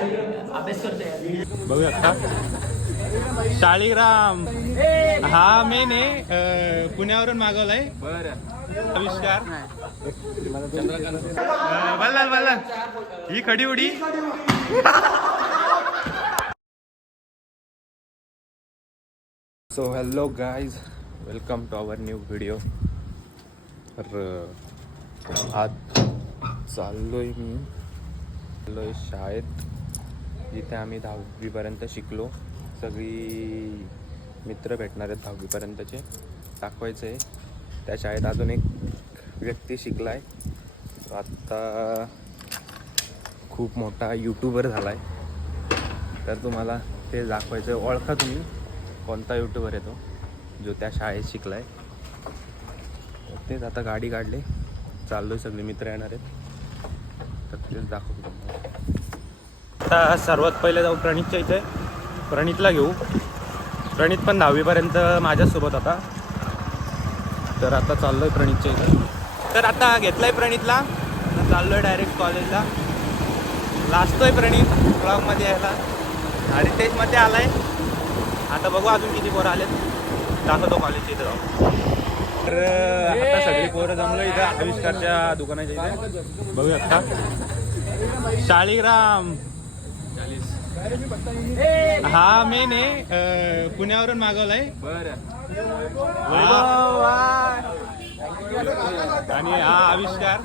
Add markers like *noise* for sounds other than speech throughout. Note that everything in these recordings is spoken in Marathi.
अभ्यास करतोय बघू शकता शाळीग्राम हा मेन आहे पुण्यावरून मागवलाय. आविष्कार. बल्लाल बल्लाल. ही खडी उडी. So hello guys welcome to our new video तर आज चाललोय मी. चाललोय शाळेत. जिथे आम्ही दहावीपर्यंत शिकलो. सगळी मित्र भेटणार आहेत दहावीपर्यंतचे. दाखवायचं आहे त्या शाळेत अजून एक व्यक्ती शिकला आहे आत्ता खूप मोठा यूट्यूबर झाला आहे तर तुम्हाला ते दाखवायचं आहे ओळखा तुम्ही. कोणता यूट्यूबर आहे तो? जो त्या शाळेत शिकला आहे तेच आता गाडी काढली. चाललो सगळे मित्र येणार आहेत. तर तेच दाखवतो तुम्हाला. आता सर्वात पहिले जाऊ प्रणितच्या इथे. प्रणितला घेऊ. प्रणित पण दहावीपर्यंत माझ्यासोबत आता. तर आता चाललो आहे प्रणितच्या इथे. तर आता घेतलाय प्रणितला. चाललो आहे डायरेक्ट कॉलेजला लाजतोय प्रणित ब्लॉगमध्ये यायला. हरितेजमध्ये आला आहे आता बघू अजून किती पोरं आलेत. दाखवतो कॉलेजच्या इथे जाऊ तर आता सगळी पोरं जमलो इथं. आविष्कारच्या दुकानाच्या इथे. बघू शकता शाळीग्राम हा मेन आहे अं, पुण्यावरून मागवलाय. वैभव, आणि हा आविष्कार.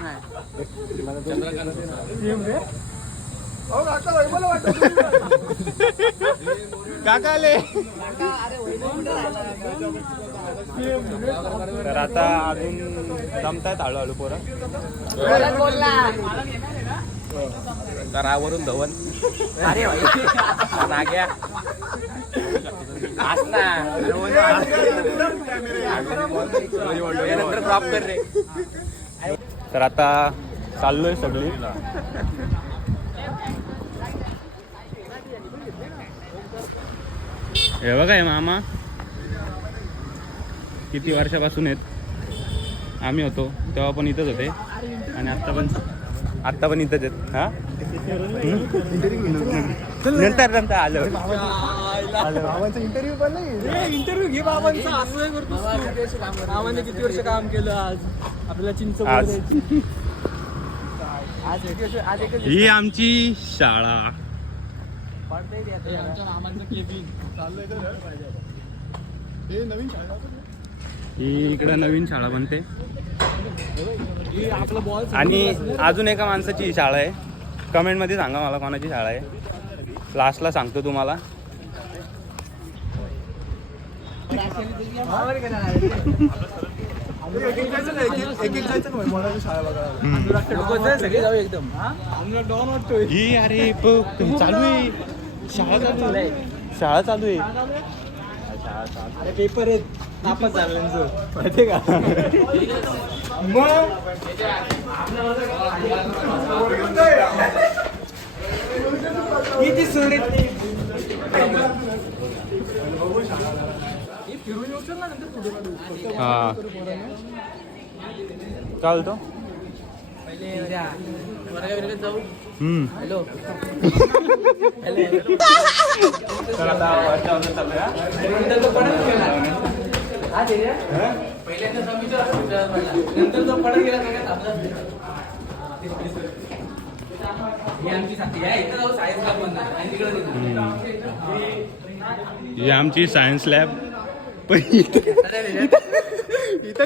काका आले. तर आता अजून जमतायत हळूहळू पोरं. तर आवरून धवन अरे नाग्या ड्रॉप कर रे. तर आता चाललोय सगळी. हे बघा मामा. किती वर्षापासून आहेत? आम्ही होतो तेव्हा पण इथंच होते. आणि आत्ता पण आत्ता पण इथंच आहेत. हा? नंतर नंतर आलं. इंटरव्ह्यू पण नाही. इंटरव्ह्यू घे बाबांचा. असं करतो बाबांनी किती वर्ष काम केलं आज? आपल्याला चिंच ही आमची शाळा. ही इकडं नवीन शाळा बनते. आणि अजून एका माणसाची शाळा आहे. कमेंटमध्ये सांगा मला कोणाची शाळा आहे. लास्टला सांगतो तुम्हाला. ही अरे चालू आहे. शाळा चालू आहे. शाळा चालू आहे. पेपर आहेत. नापास झालं त्यांचं माहितीये का? किती नंतर पुढे काढू. हा चालतो हम्म. हॅलो. हा. पहिल्यांदा पडला. नंतर तो पडत गेला सगळ्यात आपलाच गेला. ही आमची साथी इथं जाऊ सायन्स लॅब आणि तिकडे. ही आमची सायन्स लॅब पण इथं आता रे, इथं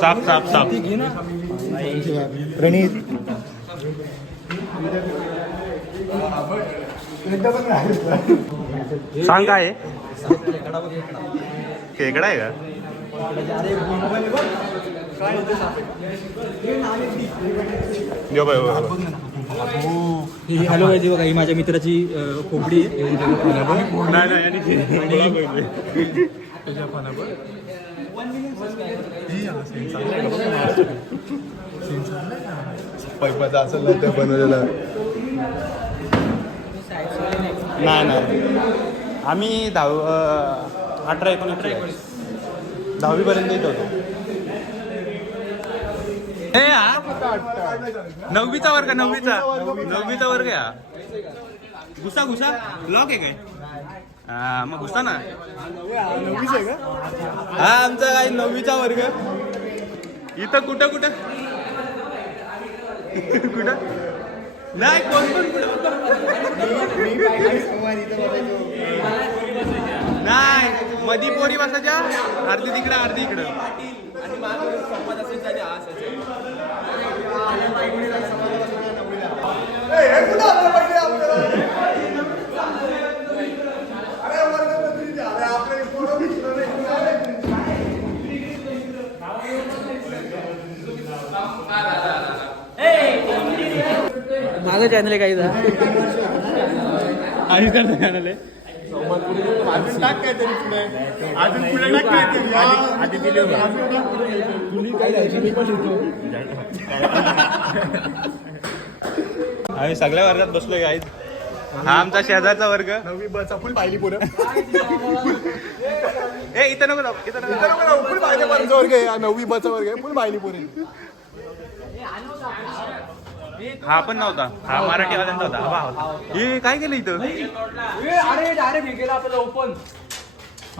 साफ़ साफ़ साफ़। प्रणित सांग काय? खेकडा आहे का? Yo bye, bye. Hello guys बघा ही माझ्या मित्राची कोंबडी पैपाचा असं लवकर बनवलेलं. नाही नाही. आम्ही दहावी अठरा एकोणीस दहावी पर्यंत येत होतो. हे हा? नववीचा वर्ग नववीचा. नववीचा वर्ग हा? घुसा घुसा. लॉक आहे काय? हा मग घुसा ना. हा आमचा काय नववीचा वर्ग. इथं कुठं कुठं? *laughs* कुठं? नाही कोण कोण कुठं नाही मधी पोरी बसायच्या अर्धी तिकडं अर्धी इकडं. माझं चॅनल आहे काही आणि तर channel आहे. आम्ही सगळ्या वर्गात बसलोय गाईज हा आमचा शेजारचा वर्ग नववी बचा फुल पाहिली पोरं ए इथं नको इथं नको. फुल पाहिजे वर्ग आहे हा नववी बचा वर्ग आहे फुल पाहिली पोरं हा पण नव्हता. हा मराठीवाल्यांचा होता. हा होता हे. काय केलं इथं?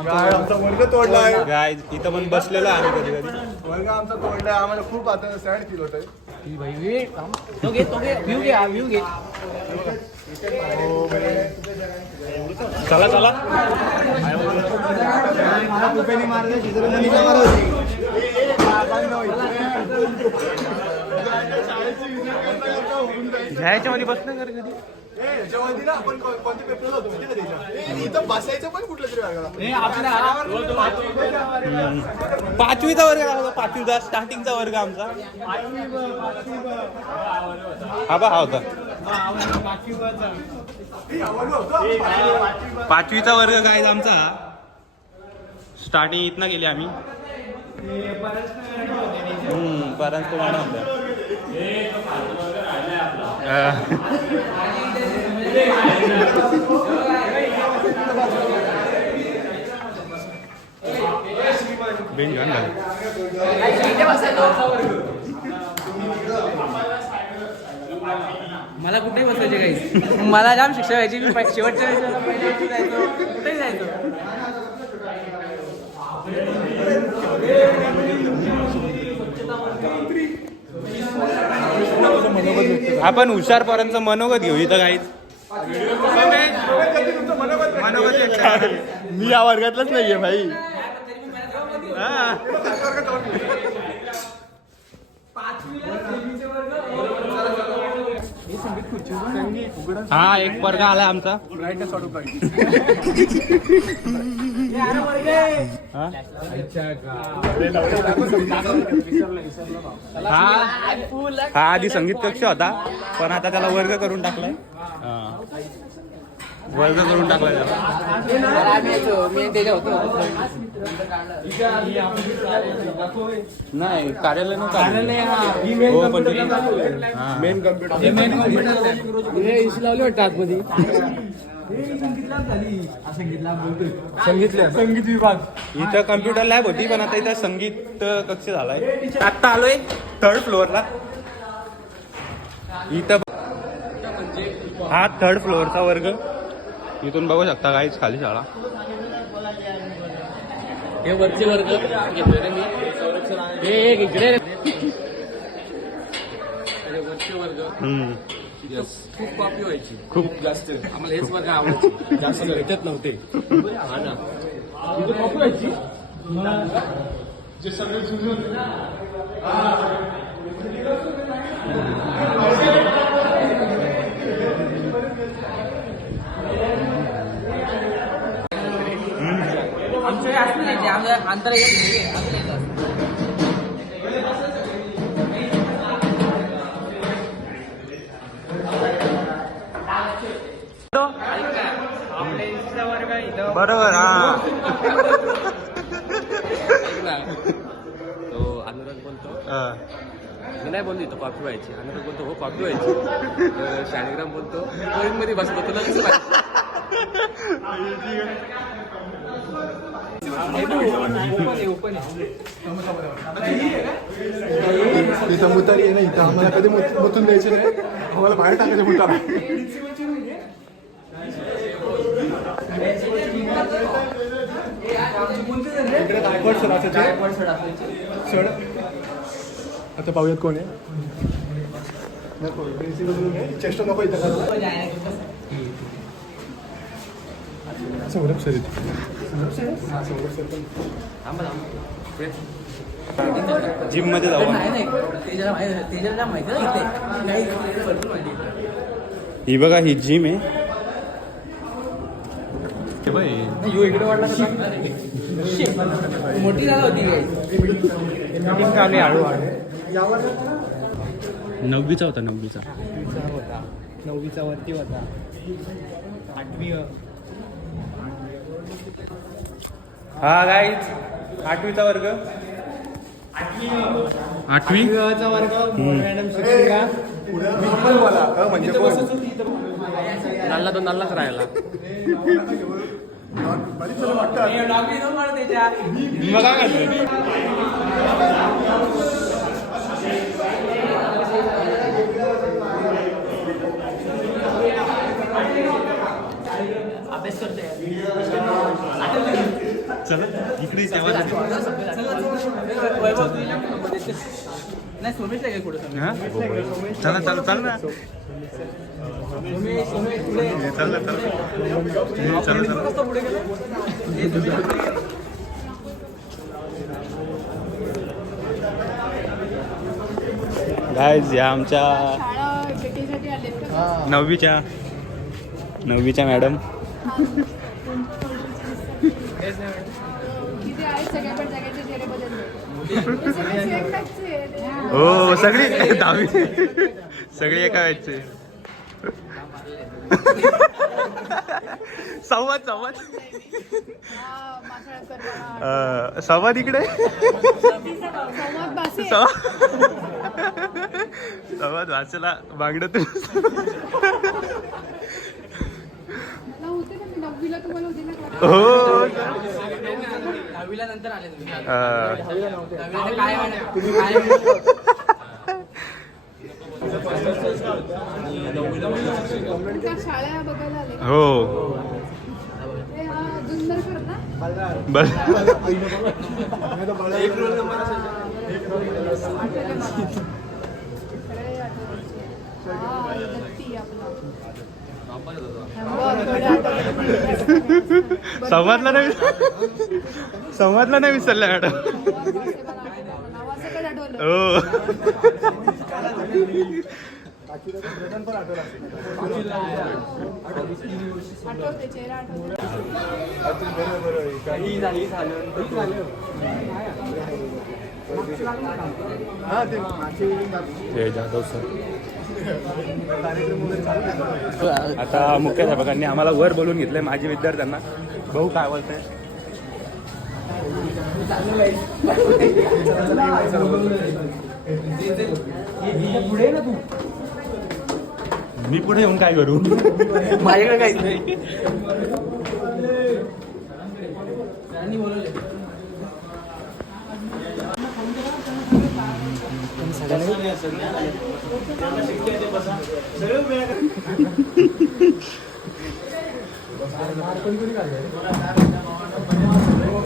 आमचा वर्ग तोडलाय गाय इथं पण बसलेलो आहे आम्ही कधी कधी. वर्ग आमचा तोडलाय आम्हाला खूप आता सॅड फील होत आहे चला घ्यायच्या मध्ये बसलं का रे कधी? याच्यामध्ये ना आपण को- कोणते पेपर होतो माहिती का त्याच्या ए, इथं बसायचं पण कुठलं तरी पाचवीचा वर्ग आला होता पाचवीचा. स्टार्टिंगचा वर्ग आमचा. हा बा हा होता. पाचवीचा वर्ग काय आमचा? स्टार्टिंग इथनं गेली आम्ही. हम्म, परांजपे मॅडम होत्या. अं, बेंच घाण झाली. मला कुठेही बसायचे काही मला जाम शिक्षा व्हायची मी शेवटच्या वेळेला पहिल्या जायचो आपण हुशार पोरांचं मनोगत घेऊ इथं काहीच मनोगत व्यक्त करा. मी या वर्गातलाच नाहीये भाई. हा. हा एक वर्ग आलाय आमचा. *laughs* हा? आधी संगीत कक्ष होता पण आता त्याला वर्ग करून टाकलाय. वर्ग करून टाकलाय नाही कार्यालय नव्हतं हा. मेन कम्प्युटर संगीतल्या संगीत विभाग. इथं कम्प्युटर लॅब होती पण आता इथं संगीत कक्ष झालाय. आत्ता आलोय थर्ड फ्लोअरला इथं हा थर्ड फ्लोअरचा वर्ग. इथून बघू शकता काहीच खाली शाळा. हे वरचे वर्ग घेतोय रे मी. हे एक इकडे रे. वरचे वर्ग तिथं खूप कॉपी व्हायची. खूप. जास्त. आम्हाला हेच वर्ग आवडायचे जास्त भेटत नव्हते. हा ना. तिथं कॉपी व्हायची. जे सगळे होते. आमच्याकडे असं नाही आमच्या अंतर बरोबर हा. तो अनुराग बोलतो. मी नाही बोलली तो कॉफी व्हायची अनुराग बोलतो हो कॉफी व्हायची शालिग्राम बोलतो कोविडमध्ये बसतो तुला कसं? इथं मुतारी आहे ना इथं आम्हाला कधी मुत- मुतून द्यायचे नाही. आम्हाला बाहेर टाकायचे मुतारा. गायकवाड सर असायचे सर आता पाहूयात कोण आहे नको नाही. चेष्टा नको इथं करायला. सौरभ सर इथे. हा, सौरभ सर पण जिममध्ये जाऊ नाही नाही तेजाला माहिती तेजाला माहिती ना इथे काही भरपूर माहिती आहे. ही बघा ही जिम आहे. नाही, ह्यो इकडे वाढला. मोठी झाली होती नववीचा होता नववीचा. नववीचा वरती होता. आठवी. हा गाईज आठवीचा वर्ग. आठवी? चा वर्ग मॅडम शिक्षिका. म्हणजे? नल्ला तो नल्लाच राहिला. *laughs* बरीच जण वाटतात डाबी जाऊन मारत त्याच्या मग काय करतोय अभ्यास करते चला इकडे तेव्हा वैभव तुझ्या नाही सोमेश आहे का कुठं सोमेश? हा? चला चला चल ना गायज गाईज या आमच्या नववीच्या नववीच्या मॅडम. सगळे सगळे हो सगळी दहावी. सगळी एका व्याजचे *laughs* संवाद संवाद. अं, संवाद इकडे? संवाद बासे संवाद. वाचला. हो. दहावीला नंतर आले तुम्ही. अं, दहावीला काय काय म्हणा बरं, आठवले. संवादला नाही संवादला नाही विसरला मॅडम. हो. आठवते चेहरा आठवते जय जाधव सर आता मुख्याध्यापकांनी आम्हाला वर बोलून घेतलंय माझे विद्यार्थ्यांना. भाऊ काय बोलताय? पुढे ना तू मी पुढे येऊन काय करू? माझ्याकडे काहीच नाही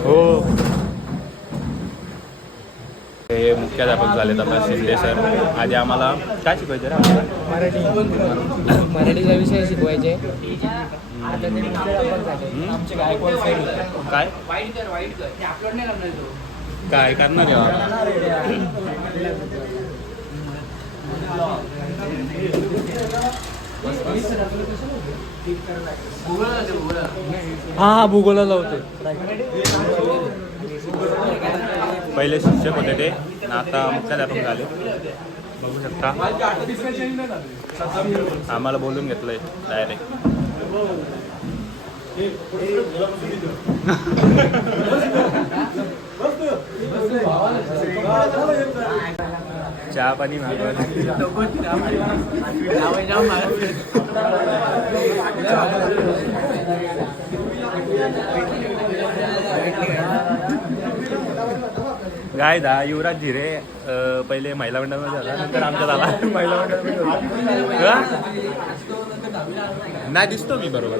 हो. हे मुख्याध्यापक झालेत आता शिंदे सर. आधी आम्हाला काय शिकवायचं रे आम्हाला? मराठीचा विषय शिकवायचे. आता ते मुख्याध्यापक झाले. आमचे गायकवाड सर होते. काय? काय करणार आहे हा हा भूगोलाला होते. पहिले शिक्षक होते ते. आता मुख्याध्यापक झाले बघू शकता. आम्हाला बोलून घेतलंय डायरेक्ट चहा पाणी मागवायला काय दा युवराज झिरे अं, पहिले महिला मंडळामध्ये झाला नंतर आमच्यात आला महिला मंडळामध्ये. नाही दिसतो मी बरोबर.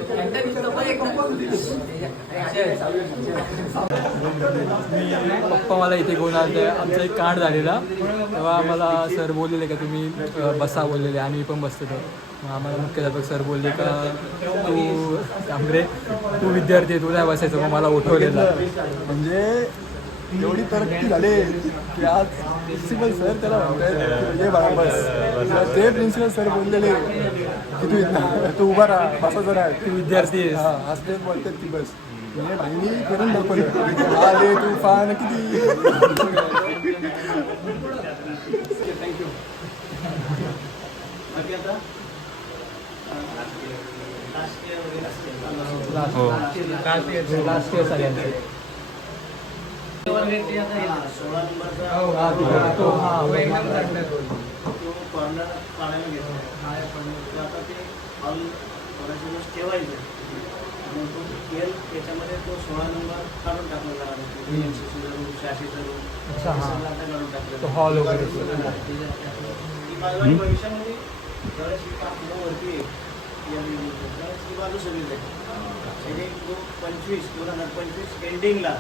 पप्पा मला इथे घेऊन आले आमचा एक कांड झालेला. तेव्हा आम्हाला सर बोललेले का तुम्ही बसा बोललेले. आम्ही पण बसतो तर मग आम्हाला मुख्याध्यापक सर बोलले का तू कांबरे तू विद्यार्थी तू नाही बसायचं. मग मला उठवलेलं. म्हणजे एवढी तरक्की झाली की आज प्रिन्सिपल सर त्याला म्हणतायत ये बाळा बस. ते प्रिन्सिपल सर बोललेले की तू तू उभा राहा बसा जरा. तू विद्यार्थी आहेस. हा आज ते बोलतात की बस. म्हणजे भाईनी करून दाखवलं आले तुफान किती. हो. लास्ट इयर सगळ्यांचे. हा, तो- तो- कॉर्नर घेतला आता ते हॉल थोड्याशे दिवस ठेवायचं आणि तो त्याच्यामध्ये तो सोळा नंबर काढून टाकला जरा एनसीसीचा रूम शाशीचा रूम आता काढून तो हॉल वगैरे ती बाजू भविष्यामध्ये आपल्या वरती बाजू सगळी जाईल पंचवीस दोन हजार पंचवीस एंडिंगला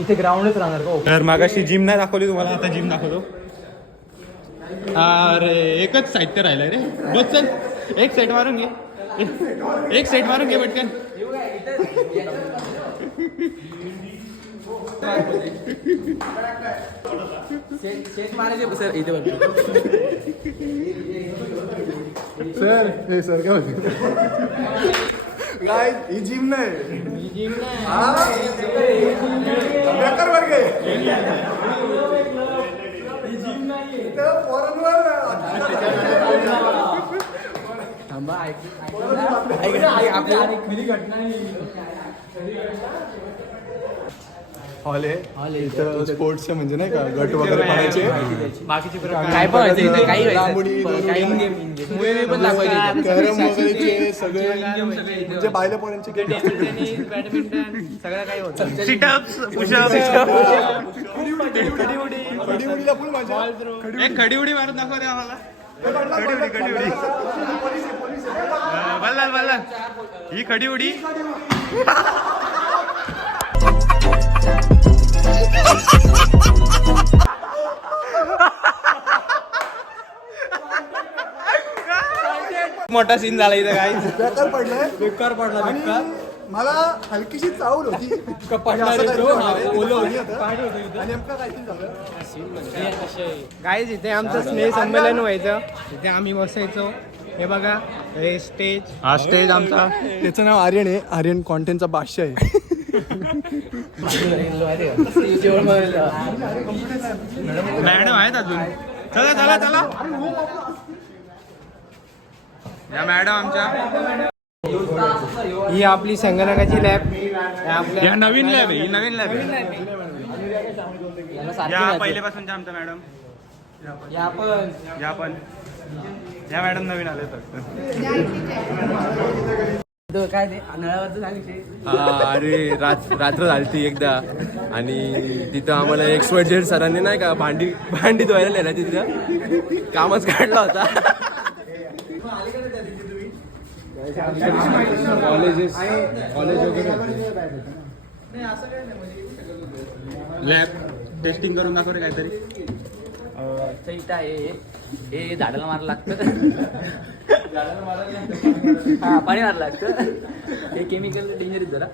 इथे ग्राउंडच राहणार का? तर मागाशी जिम नाही दाखवली तुम्हाला आता जिम दाखवतो. अरे एकच साहित्य राहिलंय रे. बस चल एक सेट मारून घे. एक सेट मारून घे पटकन. सर इथे बघ सर हे सर काय काय? ही जिम नाही. हा? बेकार वर्ग आहे इथं पोरांवर थांबा ऐक आपल्याला खरी घटना? हॉल आहे. इथं स्पोर्ट्सचे म्हणजे नाही का गट वगैरे पाहायचे. बाकीचे काय इथे काही कॅरम सगळे म्हणजे बायला पोरांचे गेम बॅडमिंटन सगळं काही होतं. सिटअप्स फुल दाखव रे आम्हाला. खडी उडी खडी उडी बल्लाल बल्लाल. ही खडी उडी मोठा सीन झाला इथं काय बेकार पडलाय बेकार पडला आणि मला हलकीशी चावल होती. पडणार आहे काहीतरी तो, होणार आहे. हा, ओलं पाणी होतं. होतं. पाणी होतं इथं. आणि नेमकं काहीतरी झालं? गाईज इथे आमचं स्नेह संमेलन व्हायचं. इथे आम्ही बसायचो. हे बघा हे स्टेज हा स्टेज आमचा. त्याचं नाव आर्यन आहे. आर्यन कॉन्टेंटचा बादशाह आहे. मॅडम आहेत अजून. चला चला चला. या मॅडम आमच्या. ही आपली संगणकाची लॅब. या नवीन लॅब आहे ही नवीन लॅब आहे. या पहिल्यापासूनच्या आमच्या मॅडम. या पण. या पण. या मॅडम नवीन आले फक्त काय ते? नळावरचं सांगितले हा, अरे रात रात्र झाली ती एकदा. आणि तिथं आम्हाला एक स्वेट जेड सरांनी नाही का भांडी भांडी धुवायला नेला तिथं. कामच काढला होता. कॉलेजेस कॉलेज वगैरे. लॅब टेस्टिंग करून दाखव रे काहीतरी. इथं आहे. हे झाडाला मारायला लागतं. हा पाणी मारायला लागतं. हे केमिकल डेंजर जरा.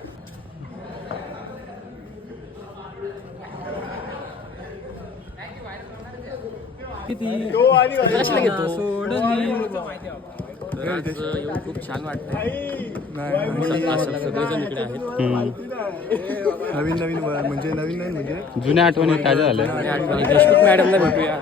तो आणि तर आज येऊन खूप छान वाटतंय. नाही, आज सगळेजण इकडे आहेत. नवीन नवीन व- म्हणजे नवीन नाही म्हणजे? जुन्या आठवणी ताज्या झाल्या? आणि आठवणी. देशमुख मॅडमला भेटूया.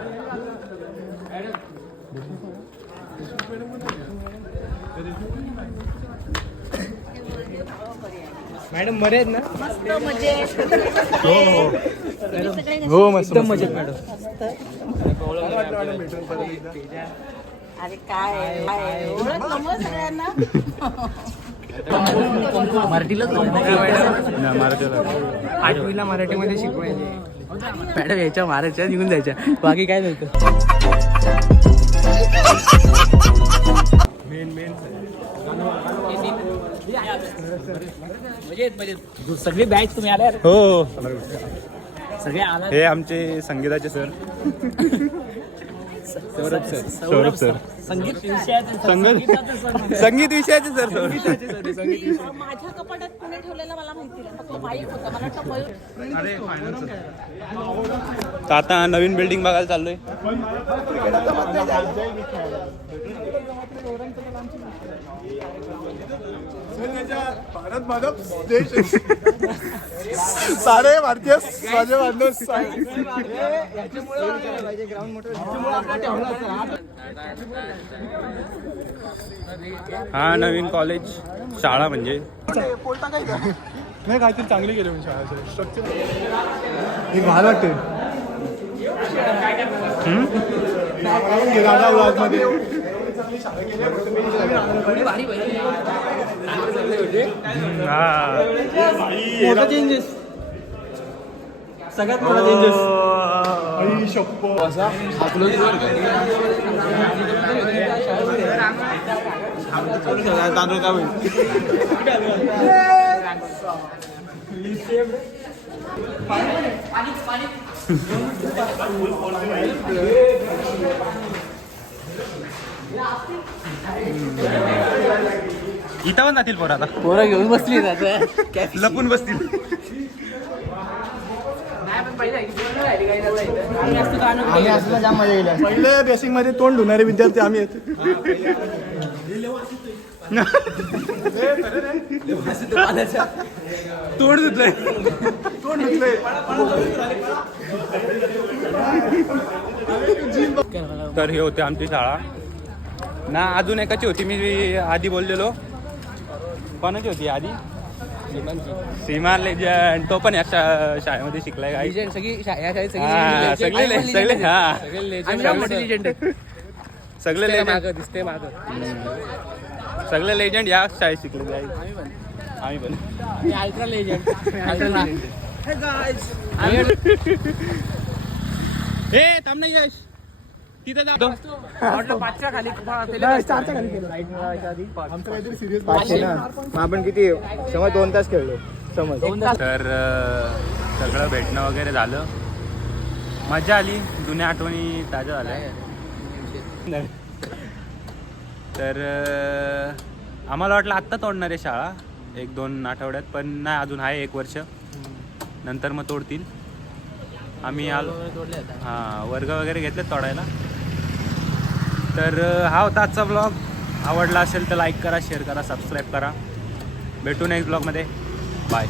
मॅडम बरे आहेत ना? मस्त मजेत. हो मस्त. एकदम मजेत मॅडम. अरे काय काय मग सगळ्यांना. आठवीला मराठीमध्ये शिकवायचे. मॅडम यायच्या मारायच्या निघून जायच्या. बाकी काय नव्हतं. सगळी. बॅच तुम्ही आल्या? हो. सगळे आला? हे आमचे संगीताचे sir. *laughs* Saurabh sir. Saurabh sir. संगीत विषयाचे संगीत संगीत विषयाचे सर सौरभ माझ्या कपाटात कुणी ठेवलेलं मला माहिती नाही. फक्त माईक होता. मला वाटतं मयूर तर आता नवीन बिल्डिंग बघायला चाललोय. भारत माझा देश आहे. सारे भारतीय माझे माणूस हा नवीन कॉलेज शाळा म्हणजे. नाही काहीतरी चांगले गेले म्हणजे शाळेचे स्ट्रक्चर हे घाल वाटते राधा उल्हासमध्ये मोठा चेंजेस सगळ्यात मोठा चेंजेस असा तांदूळ का इथं पण जातील पोर आता. पोरं घेऊन बसली ना. लपून बसतील. आम्ही असलं जाम मजा येईल पहिल्या बेसिकमध्ये तोंड धुणारे विद्यार्थी आम्ही आहेत. तोड धुतलंय. तोंड धुतले तर हे होते आमची शाळा. ना अजून एकाची होती मी आधी बोललेलो. कोणाची होती आधी? सीमा लेजंड तो पण या शा- शाळेमध्ये शिकलाय काय Legend सगळी शा- या शाळेत हा, सगळी सगळे ले- legend सगळे. हा. सगळे legend. आम्ही आहेत. मोठे legend. आहेत. *laughs* सगळे दिसते लेजंड मागं दिसते मागं. सगळे लेजंड या शाळेत शिकलेले आहे आम्ही पण. मी अल्ट्रा लेजंड अल्ट्रा लेजंड हे थांब नाही यश. तिथे जा. पाचच्या खाली. आमचं काहीतरी सिरियस पाचशे. ना मग आपण किती समज दोन तास खेळलो. समज. तर सगळं भेटणं वगैरे झालं. मजा आली. जुन्या आठवणी ताज्या झाल्या. तर आम्हाला वाटलं आत्ता तोडणार आहे शाळा. एक दोन आठवड्यात. पण नाही अजून आहे एक वर्ष. नंतर मग तोडतील. आम्ही आलो. हां वर्ग वगैरे घेतलेत तोडायला. तर हा होता आजचा ब्लॉग आवडला असेल तर लाईक करा शेअर करा सबस्क्राईब करा. भेटू नेक्स्ट ब्लॉगमध्ये बाय